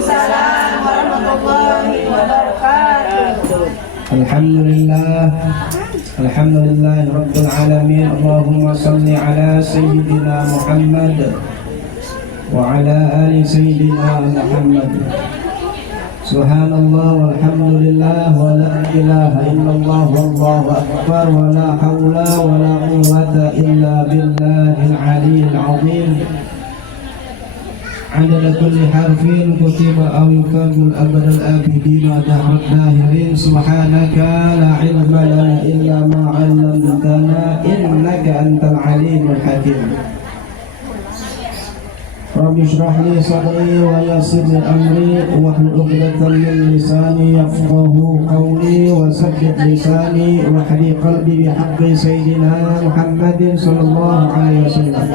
Waalaikumsalam warahmatullahi wabarakatuh. Alhamdulillah Rabbil Alamin. Allahumma salli ala Sayyidina Muhammad wa ala ali Sayyidina Muhammad. Subhanallah walhamdulillah wa la ilaha illallah wallahu akbar wa la hawla wa la quwwata illa billahil aliyyil azim. Adada kulli harfin kutiba aw yukabul abadal abidin wa dahrat dahirin. Subhanaka la ilma lana illa ma 'allamtana innaka antal alimul hakim. Rabbi shrah li sadri wa yassir li amri wahlul 'uqdatam min lisani yafqahu qawli wa sabbit lisani wa hdi qalbi bihaqqi sayyidina Muhammadin sallallahu alaihi wasallam.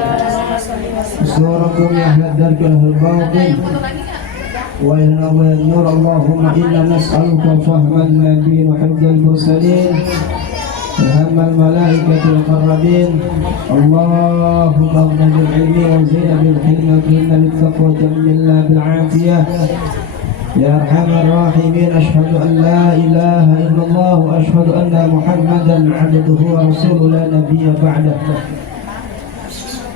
Assalamualaikum ya ahla darki wal batin wa inna wa nur. Allahumma inna nas'aluka fahman nabiyyin wa hifdzal mursalin وهم الملائكة المقربين. اللهم اغننا بالعلم وزينا بالحلم وكلنا بالتقوى وجملنا بالعافية يا أرحم الراحمين. أشهد أن لا إله إلا الله وأشهد أن محمدا عبده ورسوله لا نبي بعده.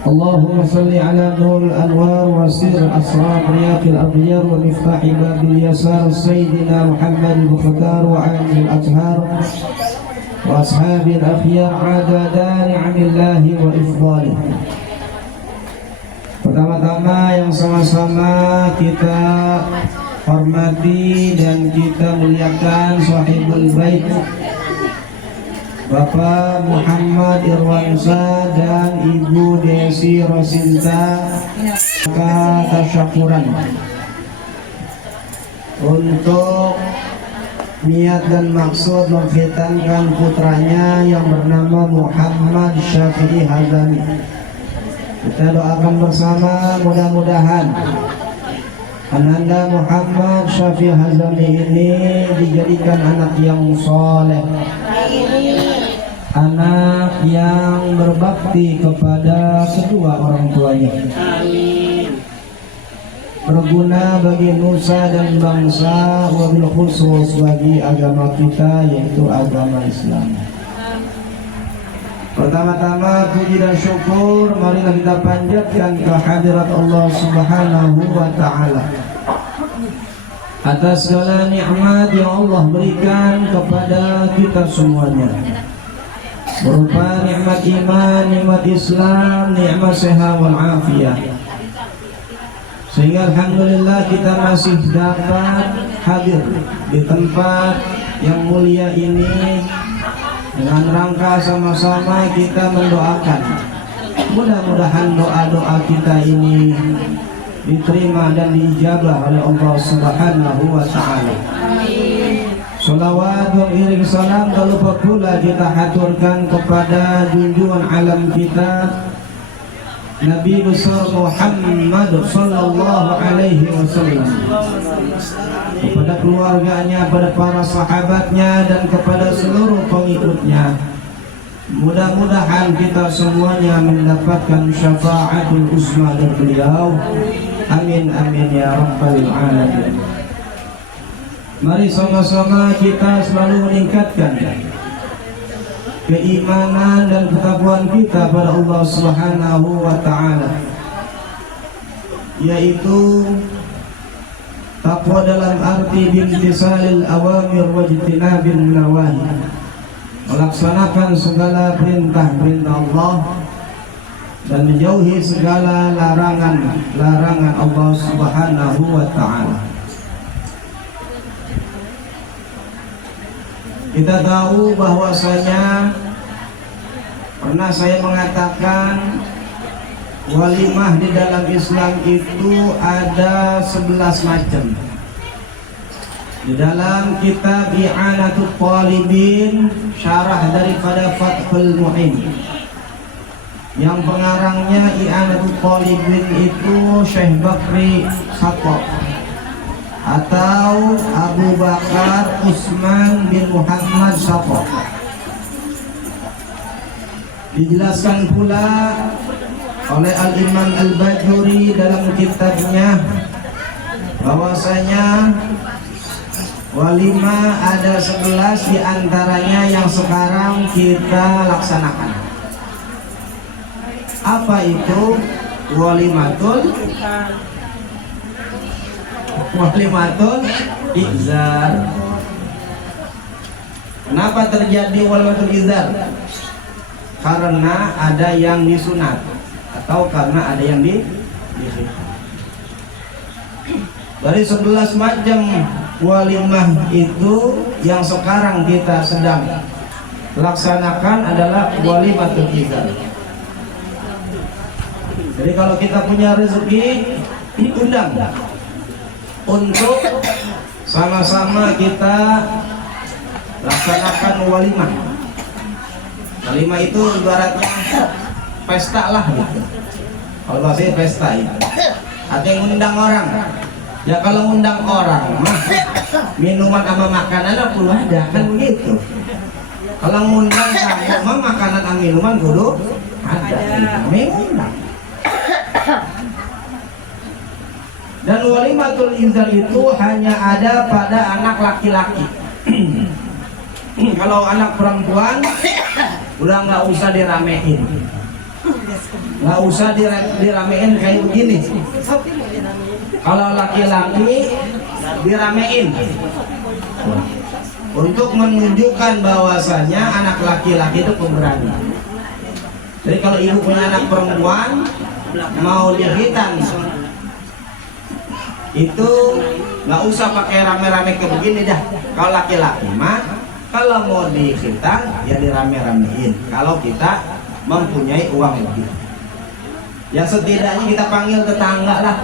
اللهم صل على نور الأنوار وسر أسرار رياض الأبيار ومفتاح باب اليسار سيدنا محمد المختار وعامل الأطهار وأصحاب الأخيار عدد نعم الله وإفضاله. Pertama-tama yang sama-sama kita hormati dan kita muliakan sahibul bait Bapak Muhammad Irwansyah dan Ibu Desi Rosinta. Maka tasyakuran untuk niat dan maksud mengkhitankan putranya yang bernama Muhammad Syafi'i Hazami. Kita doakan bersama, mudah-mudahan ananda Muhammad Syafi'i Hazami ini dijadikan anak yang soleh, anak yang berbakti kepada kedua orang tuanya, berguna bagi nusa dan bangsa, wabil khusus bagi agama kita yaitu agama Islam. Pertama-tama puji dan syukur marilah kita panjatkan kehadirat Allah Subhanahu wa taala atas segala nikmat yang Allah berikan kepada kita semuanya, berupa nikmat iman, nikmat Islam, nikmat sehat wal afiyah. Sehingga alhamdulillah kita masih dapat hadir di tempat yang mulia ini dengan rangka sama-sama kita mendoakan. Mudah-mudahan doa-doa kita ini diterima dan diijabah oleh Allah Subhanahu wa taala. Shalawat wa iring salam tak lupa pula kita haturkan kepada junjungan alam kita Nabi besar Muhammad sallallahu alaihi wasallam, kepada keluarganya, kepada para sahabatnya dan kepada seluruh pengikutnya. Mudah-mudahan kita semuanya mendapatkan syafaatul uzma dari beliau. Amin amin ya rabbal alamin. Mari sama-sama kita selalu meningkatkan keimanan dan ketakwaan kita pada Allah Subhanahu wa taala, yaitu takwa dalam arti bimtisalil awamir wajtinabin nawahi, melaksanakan segala perintah-perintah Allah dan menjauhi segala larangan-larangan Allah Subhanahu wa taala. Kita tahu bahwasanya pernah saya mengatakan walimah di dalam Islam itu ada 11 macam. Di dalam kitab I'anatul Talibin, syarah daripada Fathul Mu'in, yang pengarangnya I'anatul Talibin itu Syekh Bakri Khattab atau Abu Bakar Utsman bin Muhammad Shattab. Dijelaskan pula oleh Al-Imam Al-Bajuri dalam kitabnya bahwasanya walimah ada 11 diantaranya yang sekarang kita laksanakan. Apa itu walimatul izar? Kenapa terjadi walimatul izar? Karena ada yang disunat atau karena ada yang disunat. Dari 11 macam walimah itu yang sekarang kita sedang laksanakan adalah walimatul izar. Jadi kalau kita punya rezeki, undang untuk sama-sama kita laksanakan walimah. Walimah itu ibaratnya pesta lah gitu. Kalau bahasanya pesta itu. Ada yang undang orang. Ya kalau undang orang mah minuman sama makanan perlu ada kan begitu. Kalau ngundang tamu mah makanan sama minuman kudu ada. Undang. Dan walimatul izar itu hanya ada pada anak laki-laki. Kalau anak perempuan udah nggak usah diramein, nggak usah diramein kayak begini. Kalau laki-laki diramein untuk menunjukkan bahwasanya anak laki-laki itu pemberani. Jadi kalau ibu punya anak perempuan mau dihitan itu nggak usah pakai rame-rame ke begini dah. Kalau laki-laki mah kalau mau dihitan ya dirame-ramein. Kalau kita mempunyai uang lebih, ya setidaknya kita panggil tetangga lah,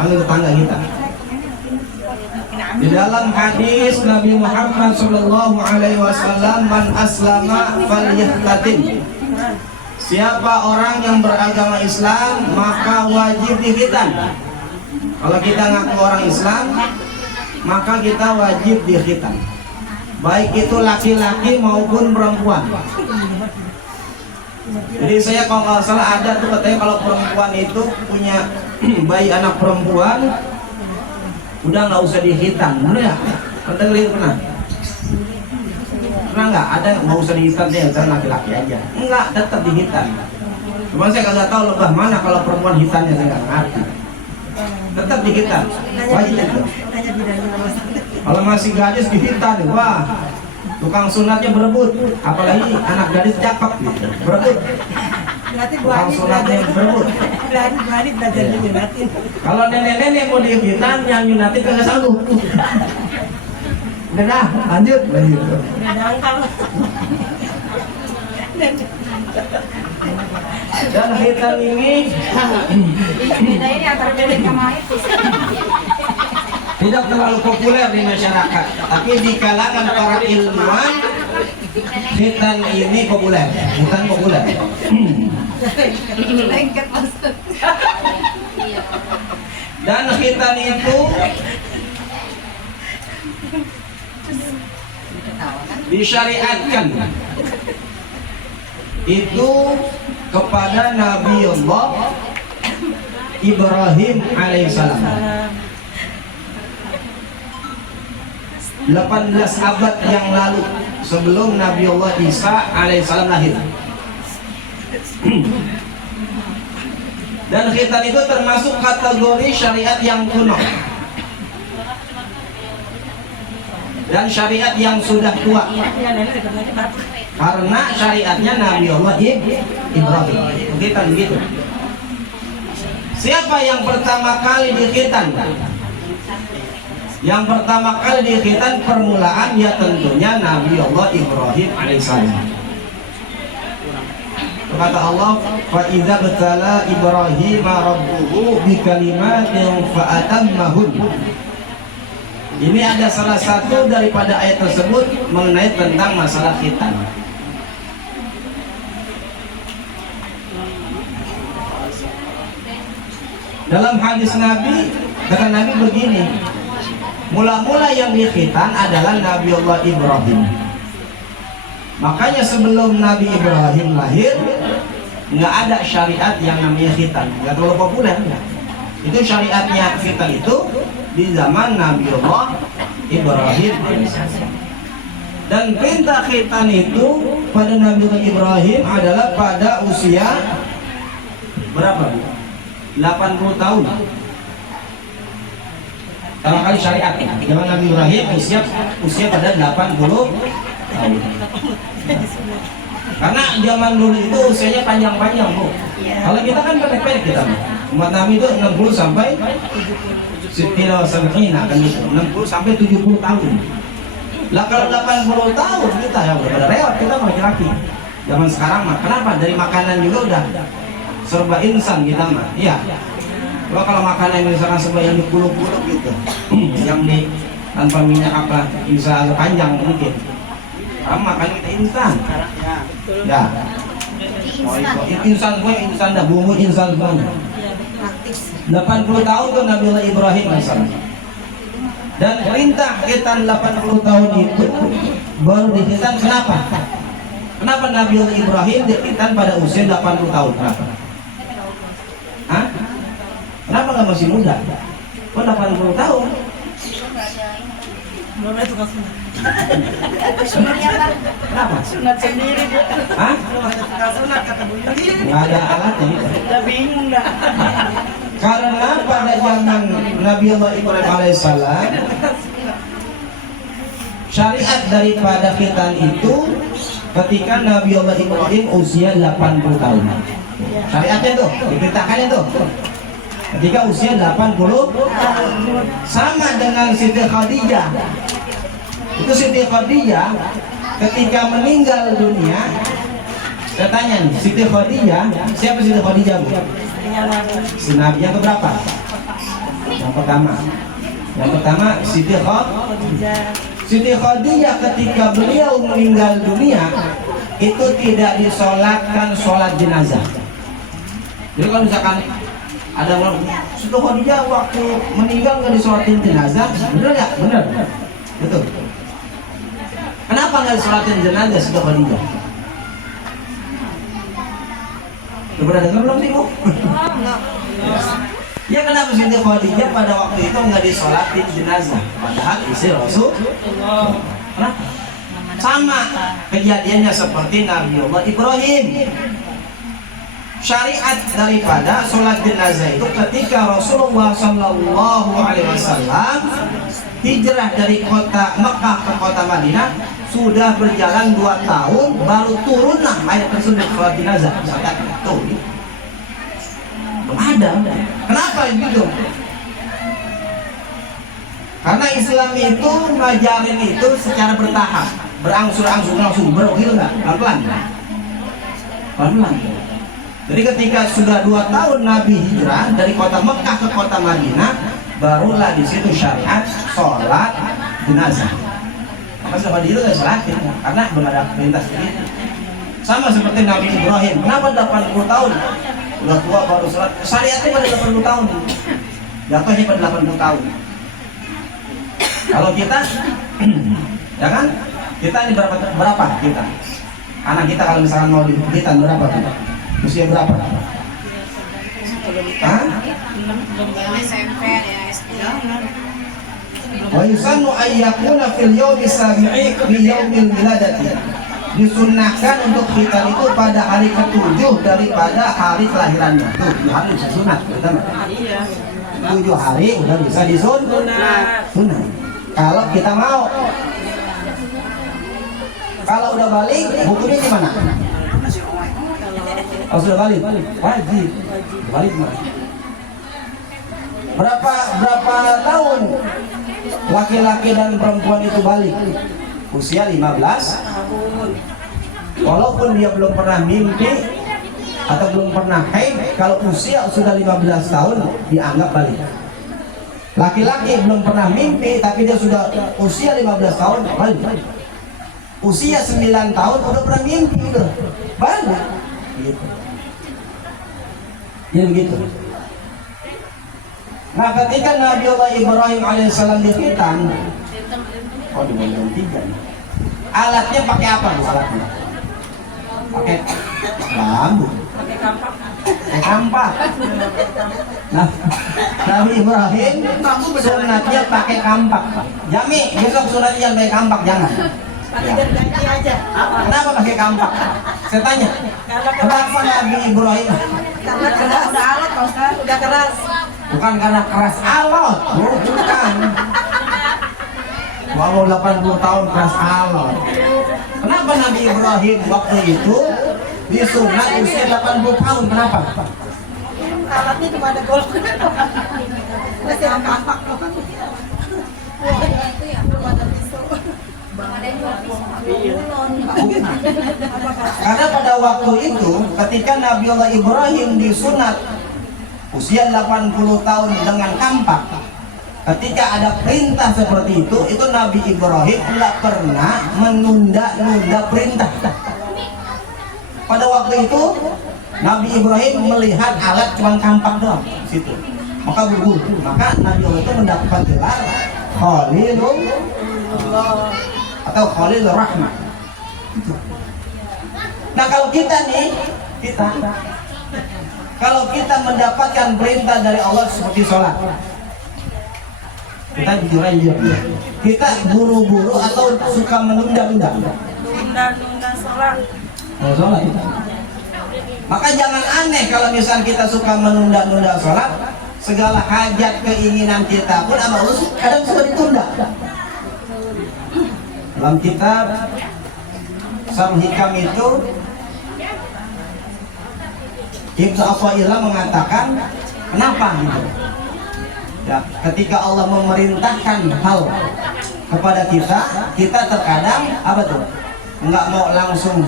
panggil tetangga kita. Di dalam hadis Nabi Muhammad SAW, man aslama falyahtatin. Siapa orang yang beragama Islam maka wajib dihitan. Kalau kita ngaku orang Islam maka kita wajib dihitan, baik itu laki-laki maupun perempuan. Jadi saya kalau nggak salah ada tuh katanya kalau perempuan itu punya bayi anak perempuan udah nggak usah dihitan, bener ya? Pernah nggak ada nggak usah dihitan deh, karena laki-laki aja nggak tetap dihitan. Cuma saya kagak tahu lebah mana kalau perempuan hitannya, saya nggak ngerti. Tetap dihitan, wajib itu. Kalau masih gadis dihitan, wah tukang sunatnya berebut, apalagi anak gadis cakep gitu, berebut. Tukang sunatnya berebut. Berani belajar nyunatin. Kalau nenek-nenek mau dihitan, yang nyunatin kagak sanggup. Udah dah, lanjut begitu. Dan hitam ini Beda ini antara bebek sama itu. tidak terlalu populer di masyarakat, tapi di kalangan para ilmuwan hitam ini populer, hitam populer. Dan hitam itu disyariatkan itu kepada Nabiullah Ibrahim alaihissalam 18 abad yang lalu sebelum Nabiullah Isa alaihissalam lahir. Dan khitan itu termasuk kategori syariat yang kuno dan syariat yang sudah tua, karena syariatnya Nabiullah Ibrahim. Khitan begitu. Siapa yang pertama kali dikhitan? Yang pertama kali dikhitan permulaan ya tentunya Nabiullah Ibrahim alaihissalam. Kata Allah, fa idza batala Ibrahim rabbuhu bi kalimatin fa atammahun. Ini ada salah satu daripada ayat tersebut mengenai tentang masalah khitan. Dalam hadis Nabi, kata Nabi begini, mula-mula yang dikhitan adalah Nabiullah Ibrahim. Makanya sebelum Nabi Ibrahim lahir, nggak ada syariat yang namanya khitan, nggak terlalu populer. Itu syariatnya khitan itu di zaman Nabiullah Ibrahim alaihissalam. Dan perintah khitan itu pada Nabiullah Ibrahim adalah pada usia berapa? 80 tahun. Kalau kali syariat zaman Nabi Ibrahim usia pada 80 tahun. Karena zaman dulu itu usianya panjang-panjang, Bu. Kalau kita kan pendek-pendek kita. Umat Nabi itu 60 sampai 60 sampai 70 tahun. Lah kalau 80 tahun kita ya udah pada lewat, kita laki-laki. Zaman sekarang mah kenapa? Dari makanan juga udah serba instan kita mah. Iya. Kalau makanan misalkan serba yang dikuluk-kuluk gitu, yang di tanpa minyak apa bisa agak panjang mungkin. Karena makan kita instan. Ya. Instan semua, instan dah, bumbu instan semuanya. 80 tahun tuh Nabiullah Ibrahim alaihissalam. Dan perintah khitan 80 tahun itu baru dikhitan. Kenapa? Kenapa Nabiullah Ibrahim dikhitan pada usia 80 tahun? Kenapa? Hah? Kenapa nggak masih muda? Kok 80 tahun? Kenapa? Sunat sendiri, Bu. Hah? Sunat kata Bu. Nggak ada alatnya gitu. Udah bingung dah. Karena pada zaman Nabiullah Ibrahim alaihissalam, syariat daripada khitan itu ketika Nabiullah Ibrahim usia 80 tahun. Syariatnya tuh, diperintahkannya tuh ketika usia 80 sama dengan Siti Khadijah. Itu Siti Khadijah ketika meninggal dunia, saya tanya nih, Siti Khadijah, siapa Siti Khadijah, Bu? Si Nabi yang keberapa? Yang pertama. Yang pertama Siti Khadijah. Siti Khadijah ketika beliau meninggal dunia itu tidak disolatkan sholat jenazah. Jadi kalau misalkan ada orang Siti Khadijah waktu meninggal nggak disolatin jenazah, benar nggak? Benar. Betul. Kenapa nggak disolatin jenazah Siti Khadijah? Udah pernah dengar belum sih, Bu? Ya kenapa Siti Khadijah pada waktu itu nggak disolatin jenazah? Padahal istri Rasul. Kenapa? Sama kejadiannya seperti Nabiullah Ibrahim. Syariat daripada sholat jenazah itu ketika Rasulullah Sallallahu Alaihi Wasallam hijrah dari kota Mekah ke kota Madinah, sudah berjalan 2 tahun baru turunlah ayat tersebut sholat jenazah. Tuh, belum ada. Kenapa gitu? Karena Islam itu ngajarin itu secara bertahap, berangsur-angsur, langsung gitu nggak? Pelan-pelan. Pelan-pelan. Jadi ketika sudah 2 tahun Nabi hijrah dari kota Mekah ke kota Madinah, barulah di situ syariat sholat jenazah. Maka sama dia nggak sholatin karena belum ada perintah seperti. Sama seperti Nabi Ibrahim. Kenapa 80 tahun? Udah tua baru sholat. Syariatnya pada 80 tahun. Jatuhnya pada 80 tahun. Kalau kita, ya kan? Kita ini berapa kita? Anak kita kalau misalkan mau dihitan berapa kita? Usia berapa? Hah? SMP ya, SD. Wa yusannu ayyakuna fil yawmi sabi'i bi yaumil wiladati. Disunnahkan untuk khitan itu pada hari ke-7 daripada hari kelahirannya. Tuh, 7 hari bisa sunat, betul enggak? Iya. 7 hari udah bisa disunat. Sunat. Kalau kita mau. Kalau udah balik, hukumnya gimana? Oh, sudah balik? Wajib. Balik mana? Berapa tahun laki-laki dan perempuan itu balik? Usia 15 tahun. Walaupun dia belum pernah mimpi atau belum pernah haid, kalau usia sudah 15 tahun dianggap balik. Laki-laki belum pernah mimpi tapi dia sudah usia 15 tahun balik. Usia 9 tahun udah pernah mimpi udah balik. Gitu. Ya begitu. Nah ketika Nabiullah Ibrahim alaihissalam dikhitan, oh di volume 3 nih. Alatnya pakai apa Bu alatnya? Pakai bambu. Pakai kampak. kampak. Nah, Nabi Ibrahim sunatnya pakai kampak. Jami, besok sunatnya pakai kampak jangan. Ya. Kenapa pakai kampak? Saya tanya. Kenapa Nabi Ibrahim? Karena udah alat Pak Ustaz, udah keras. Bukan karena keras alot, bukan. Mau 80 tahun keras alot. Kenapa Nabi Ibrahim waktu itu disunat usia 80 tahun? Kenapa? Alatnya cuma ada golok. Masih ada kampak. Karena pada waktu itu ketika Nabi Allah Ibrahim disunat usia 80 tahun dengan kampak, ketika ada perintah seperti itu Nabi Ibrahim nggak pernah menunda-nunda perintah. Pada waktu itu Nabi Ibrahim melihat alat cuma kampak doang situ, maka berburu. Maka Nabi Allah itu mendapat gelar Khalilullah atau Khalilur Rahman. Nah kalau kita kalau kita mendapatkan perintah dari Allah seperti sholat, kita jujur aja, kita buru-buru atau suka menunda-nunda? Nunda sholat. Oh, sholat kita. Maka jangan aneh kalau misal kita suka menunda-nunda sholat, segala hajat keinginan kita pun sama Allah kadang suka ditunda. Dalam kitab Sarh Hikam itu Ibnu Athaillah mengatakan kenapa gitu? Ya, ketika Allah memerintahkan hal kepada kita terkadang apa tuh? Enggak mau langsung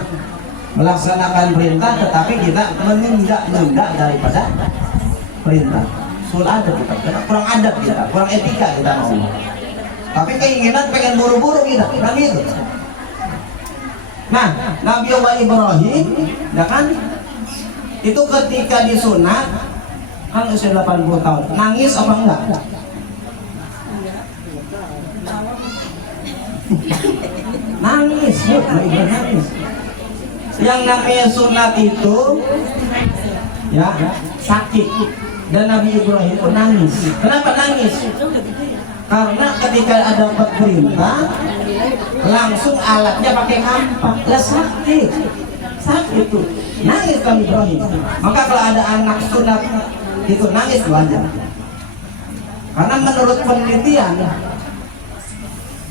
melaksanakan perintah, tetapi kita menunda-nunda daripada perintah. Sul adab kita, kurang adab kita, kurang etika kita mau. Tapi keinginan pengen buru-buru kita, kan gitu. Nah, Nabi Allah Ibrahim, ya kan? Itu ketika disunat kan usia 80 tahun, nangis apa enggak? Nangis, nangis. Yang namanya sunat itu ya sakit, dan Nabi Ibrahim pun nangis. Kenapa nangis? Karena ketika ada perintah langsung alatnya pakai kampak, lah sakit tuh, nangis Nabi Ibrahim. Maka kalau ada anak sunat itu nangis wajar, karena menurut penelitian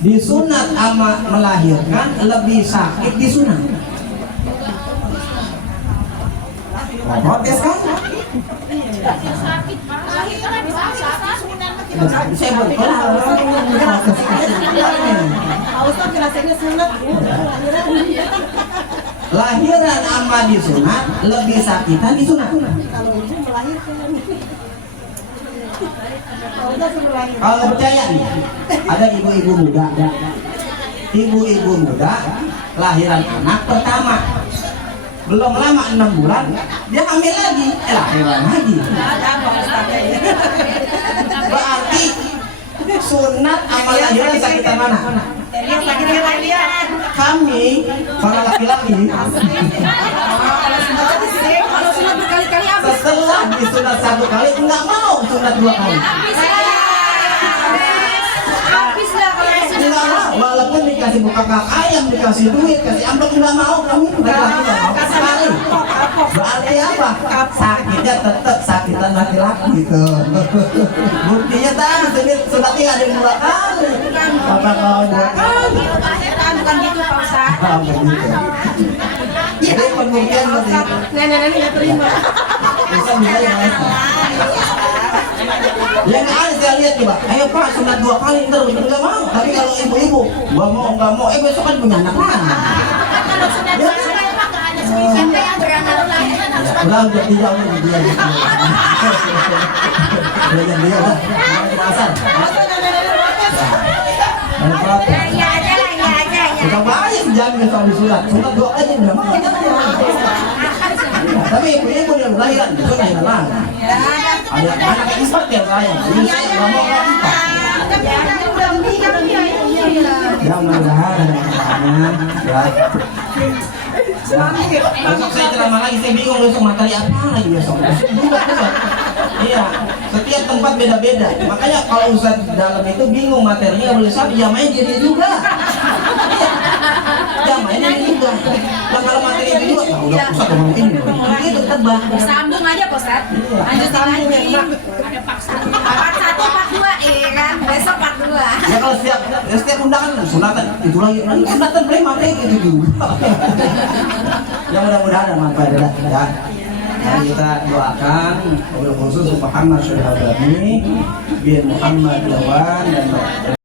disunat ama melahirkan lebih sakit disunat. Protes kan? Saya lahiran ama disunat lebih sakitan disunat. Kalau percaya nih, ada ibu-ibu muda lahiran anak pertama, belum lama 6 bulan dia hamil lagi, lahiran lagi. Berarti sunat sama lahiran sakitan mana? Kami para laki-laki setelah disunat 1 kali nggak mau sunat 2 kali. Nggak mau, walaupun dikasih buka ayam, dikasih duit, kasih amplop, nggak mau. Kami laki-laki nggak mau sekali. Berarti apa? Sakitnya tetap sakitan laki-laki gitu. Buktinya tadi sunatnya ada yang 2 kali. Apa kau 2 kali? Bukan gitu Pak Ustaz. Jadi pembuktian begitu. Nenek-nenek nggak terima. Bisa ya. Yang ada saya lihat coba, ayo Pak sunat 2 kali ntar nggak mau. Tapi kalau ibu-ibu nggak mau, besok kan punya anak lagi. Kalau sudah Ya. sampai yang berangkat lahiran harus Udah jadi jauh dia. Udah jadi dia udah. Asal. ya aja. Kita banyak jamin kalau disurat. Sunat 2 kali udah mau. Tapi ibu-ibu yang lahiran itu lahiran lagi. Ada anak yang 4 yang lain. Ini saya nggak mau 4. Ya mudah-mudahan ya. Besok saya ceramah lagi, saya bingung besok materi apa lagi besok. Iya, setiap tempat beda-beda. Makanya kalau Ustaz dalam itu bingung materinya, boleh salah jamaahnya jadi juga. Jamaahnya jadi juga. Dan kalau materi itu juga, nah, udah Ustaz ngomong ini, itu tebak. Sambung aja Pak Ustaz. Lanjutin lagi. Ada part 1, part 2 kan. Besok part 2. Ya kalau setiap undangan sunatan itu lagi sunatan boleh materi itu juga. Ya mudah-mudahan ada manfaat ya. Mari kita doakan wabil khusus Muhammad Syahid bin Muhammad Lawan dan